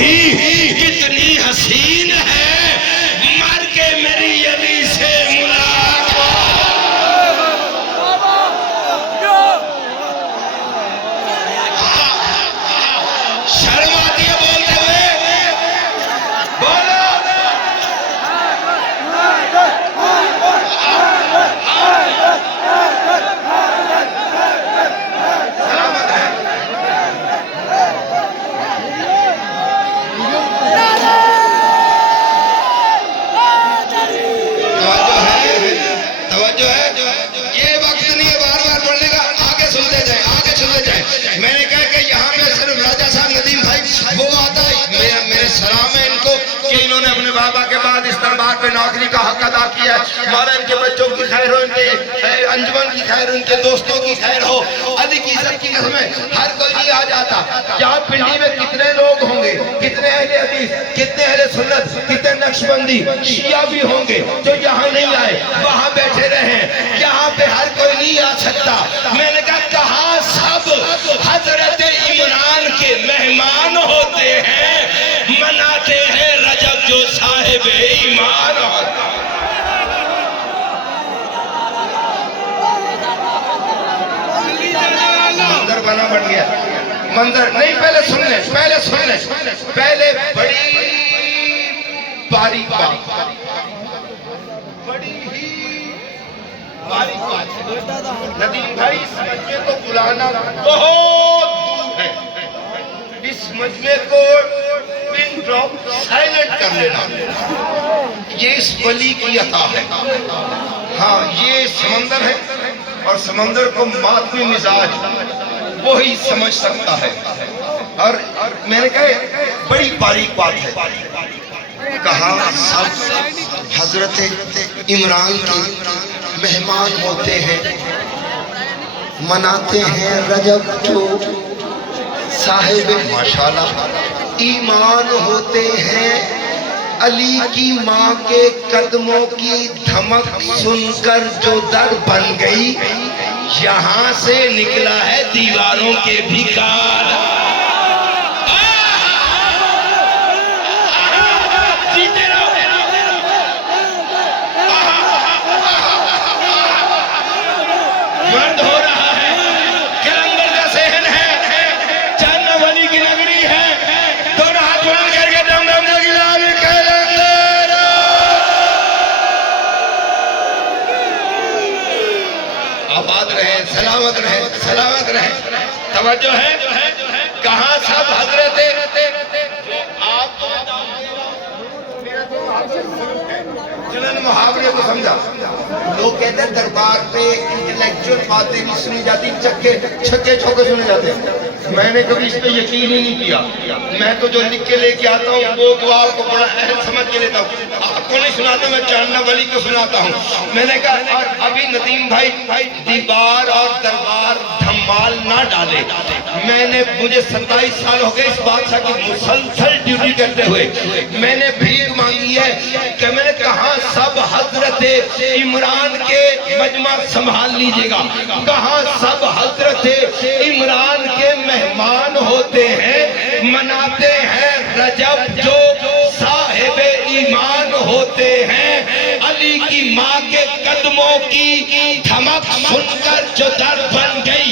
थी कितनी हसीन है, मर के मेरी अली से शर्म आती है बोलते हुए? बोलो। तवज्जो है, ये वक्त नहीं है बार बार बोलने का, आगे सुनते जाए, आगे सुनते जाए। मैंने कहा कि यहाँ पे सिर्फ राजा साहब नदीम भाई वो आता है, मेरे सलाम है इनको कि इन्होंने अपने बाबा के बाद इस दरबार पे नौकरी का हक अदा किया। मौला इनके बच्चों की खैर हो, इनके अंजुमन की खैर, इनके दोस्तों की खैर हो। अली की इज्जत की कसम हर कोई नहीं आ जाता। यहाँ पिंडी में कितने लोग होंगे, कितने अहले हदीस, कितने अहले सुन्नत, कितने नक्शबंदी शिया भी होंगे जो यहाँ नहीं आए, वहाँ बैठे रहे। यहाँ पे हर कोई नहीं आ सकता। मैंने कहा सब हजरत इमरान के मेहमान होते हैं, मनाते हैं रजब जो साहिब ईमान होता। मंदिर बना बढ़ गया, मंदिर नहीं, पहले सुन ले, पहले सुन ले, पहले बड़ी बारीक बात, बड़ी ही बारीक बात है। नदीम भाई इस मजमे को बुलाना बहुत दूर है, इस मजमे को पिन ड्रॉप साइलेंट कर लेना ये इस वली की अता है। हाँ, ये समंदर है और समंदर को मातमी मिजाज वो ही समझ सकता है। और मैंने कहा बड़ी बारीक बात है। कहा सब हजरत इमरान के मेहमान होते हैं, मनाते हैं रजब जो साहिब माशाल्लाह ईमान होते हैं। अली की माँ के कदमों की धमक सुनकर जो दर बन गई, यहाँ से निकला है दीवारों के भिखार। मर्द हो रहा है, कलंदर का सहन है, चांदना वाली की नगरी है, दोनों हाथ बुलंद करके दम दम जगिलाल कलंदर। आबाद रहे, सलामत रहे, सलामत रहे। तवज्जो है, कहाँ सब हजरत आप मुहावरे को समझा। लोग कहते हैं दरबार पे इंटेलेक्चुअल बातें भी सुनी जाती, छक्के चौके सुने जाते हैं। मैंने कभी इस पे यकीन ही नहीं किया। मैं तो जो लिख के लेके आता हूँ वो तो आपको बड़ा अहम समझ के लेता हूँ, आपको नहीं सुनाता, मैं चांदना वाली को सुनाता हूँ। मैंने कहा और अभी नदीम भाई दीवार और दरबार धमाल ना डाले। मुझे 27 साल हो गए इस बादशाह की मुसलसल ड्यूटी करते हुए। मैंने भीख मांगी है कि मैंने कहा सब हजरत इमरान के मजमा संभाल लीजिएगा। कहा सब हजरत इमरान के मेहमान होते हैं, मनाते हैं रजब जो साहिब ईमान होते हैं। अली की माँ के कदमों की धमक सुनकर जो दर बन गई,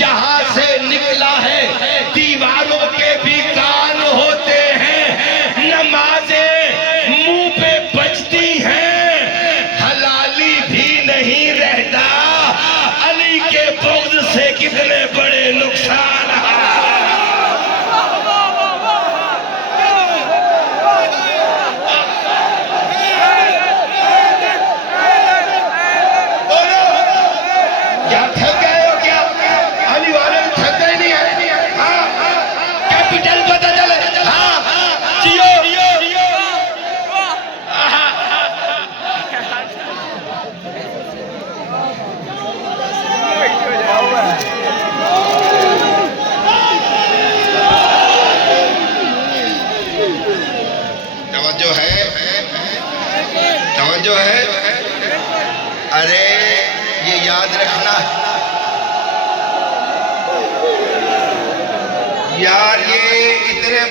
यहाँ से निकला है दीवारों के भी कान होते हैं। नमाजें मुंह पे बजती हैं, हलाली भी नहीं रहता। अली के बुग़्ज़ से कितने बड़े नुकसान। क्या थक गए हो क्या? अली वाले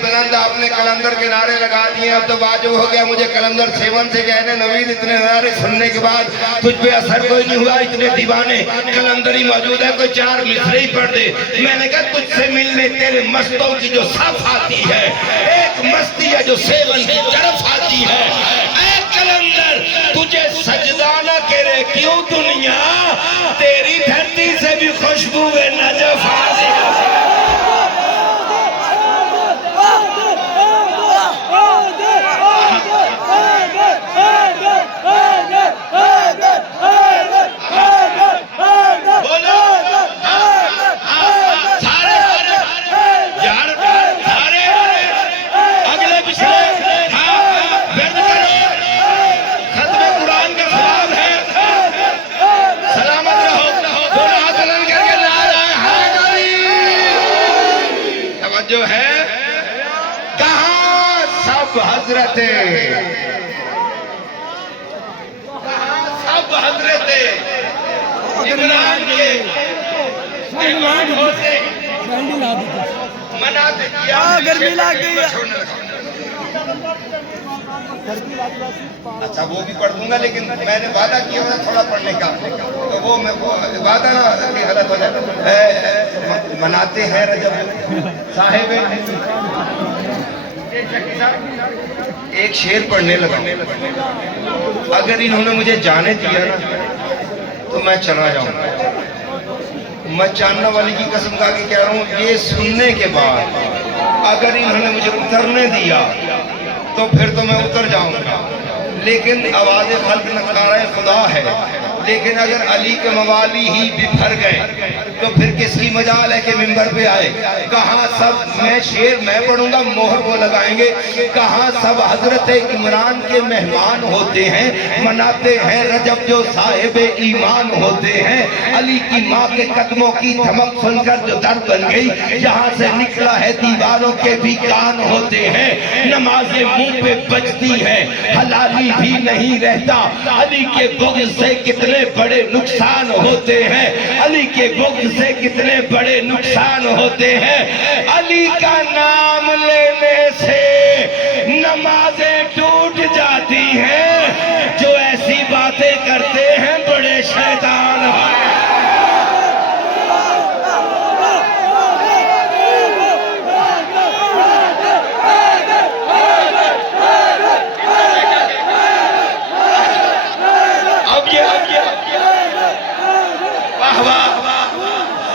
बुलंद आपने कलंदर के नारे लगा दिए, अब तो वाजिब हो गया मुझे कलंदर 7 से कहने नवीद इतने नारे सुनने के बाद तुझ पे असर कोई नहीं हुआ, इतने दीवाने कलंदर ही मौजूद है, कोई 4 मिसरे ही पढ़ दे। मैंने कहा तुझसे मिलने तेरे मस्तों की जो साफ आती है, एक मस्ती है जो 7 की तरफ आती है। ऐ कलंदर तुझे सजदा न करे क्यों दुनिया, तेरी धरती से भी खुशबू नजफ आती है। जो है कहां सब हजरते, सब हजरते इमरान के मनाते किया। गर्मी लग गई। अच्छा वो भी पढ़ दूंगा, लेकिन मैंने वादा किया था थोड़ा पढ़ने का, तो वो मैं वादा ना गलत हो जाए। मनाते हैं रजब साहिब, एक शेर पढ़ने लगा, अगर इन्होंने मुझे जाने दिया ना तो मैं चला जाऊंगा। मैं जानने वाली की कसम खा के कह रहा हूँ, ये सुनने के बाद अगर इन्होंने मुझे उतरने दिया तो फिर तो मैं उतर जाऊंगा, लेकिन आवाज़ खल्क नकारा खुदा है। लेकिन अगर अली के मवाली ही बिफर गए तो फिर किसकी मजाल है कि मिंबर पे आए। कहाँ सब, मैं शेर मैं पढ़ूंगा, मोहर वो लगाएंगे। कहाँ सब हजरत इमरान के मेहमान होते हैं, मनाते हैं रजब जो साहिब ईमान होते हैं। अली की माँ के कदमों की धमक सुनकर जो दर बन गई, यहाँ से निकला है दीवारों के भी कान होते हैं। नमाजें मुंह पे बजती है, हलाली भी नहीं रहता। अली के बुग़्ज़ से कितने बड़े नुकसान होते हैं, अली के बुग़्ज़ से कितने बड़े नुकसान होते हैं। अली का नाम लेने से नमाजें टूट जाती हैं, जो ऐसी बातें करते हैं बड़े शैतान हैं।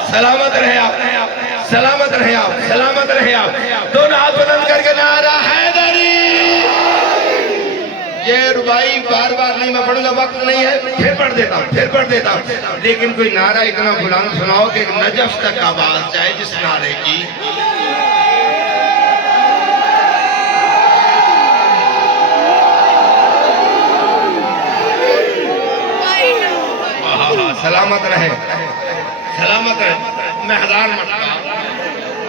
सलामत रहे आप, सलामत रहे आप, सलामत रहे आप। दोनों हाथ बुलंद करके नारा हैदरी। ये रुबाई बार बार नहीं मैं पढ़ूंगा, वक्त नहीं है, फिर पढ़ देता हूँ, फिर पढ़ देता हूँ। लेकिन कोई नारा इतना बुलंद सुनाओ कि नजफ तक आवाज जाए जिस नारे की। सलामत रहे, सलामत रहे। मैं 1000 मरतबा,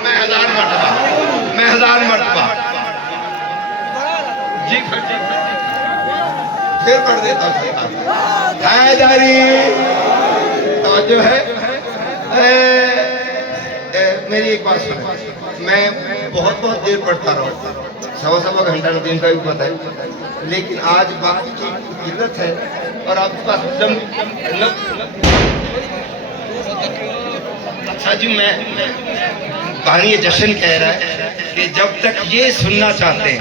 मैं 1000 मरतबा, मैं 1000 मरतबा जी फिर पढ़ देता हूँ। हैदरी तवज्जो है। मेरी एक बात सुनो, मैं बहुत बहुत देर पढ़ता रहा, सवा घंटा दिन का भी पता है, लेकिन आज बात की किल्लत है और आपके पास अच्छा जी, मैं कहानी ये जश्न कह रहा है कि जब तक ये सुनना चाहते हैं,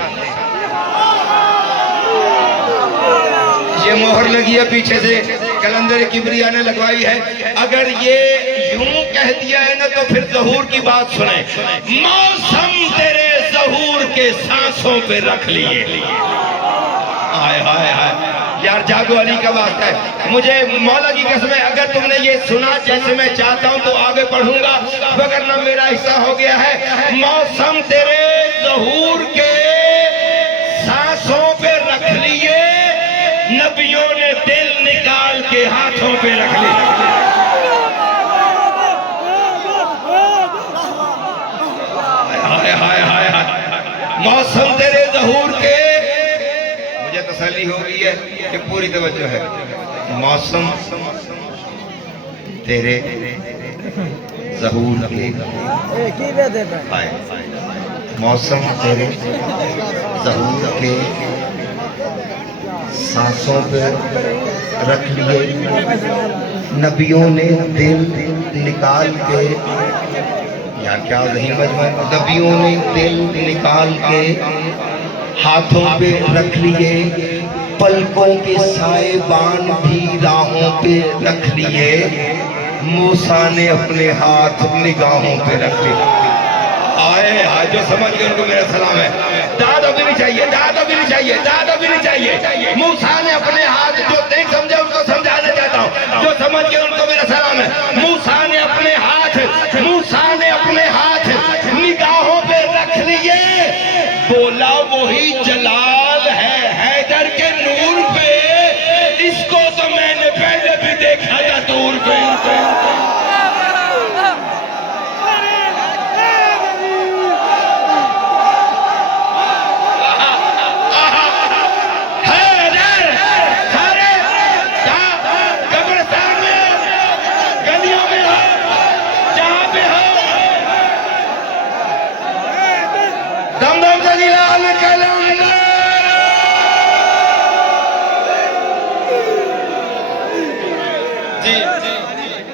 ये मोहर लगी है पीछे से, कलंदर किबरिया ने लगवाई है। अगर ये यूं कह दिया है ना तो फिर ज़हूर की बात सुने। मौसम तेरे ज़हूर के सांसों पे रख लिए। हाय हाय हाय यार, जागो अली का बात है। मुझे मौला की कसम है, अगर तुमने ये सुना जैसे मैं चाहता हूं तो आगे पढ़ूंगा, वगरना मेरा हिस्सा हो गया है। मौसम तेरे ज़हूर के सांसों पे रख लिए, नबियों ने दिल निकाल के हाथों पे रख लिया। हाय हाय हाय हाय, मौसम तेरे ज़हूर के, मुझे तसल्ली हो गई है कि पूरी तवज्जो है। मौसम तेरे ज़हूर के, मौसम तेरे ज़हूर के सांसों पे रख लिए, नबियों ने दिल निकाल के, या क्या नहीं मजमून, नबियों ने दिल निकाल के हाथों पे रख लिए, पलकों के साएबान भी राहों पे रख लिए, मूसा ने अपने हाथ निगाहों पे रख लिए। आए आज जो समझ गए उनको मेरा सलाम है। दादा भी नहीं चाहिए, दादा भी नहीं चाहिए, दादा भी नहीं चाहिए। मूसा ने अपने हाथ, जो नहीं समझे उनको समझाना चाहता हूँ, जो समझ गए उनको मेरा सलाम है। मूसा ने अपने हाथ निगाहों पे रख लिए, बोला वही जलाल है हैदर के नूर पे, इसको तो मैंने पहले भी देखा था दूर पे।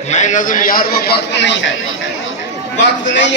मैं नज़म यार, वो वक्त नहीं है, वक्त नहीं है।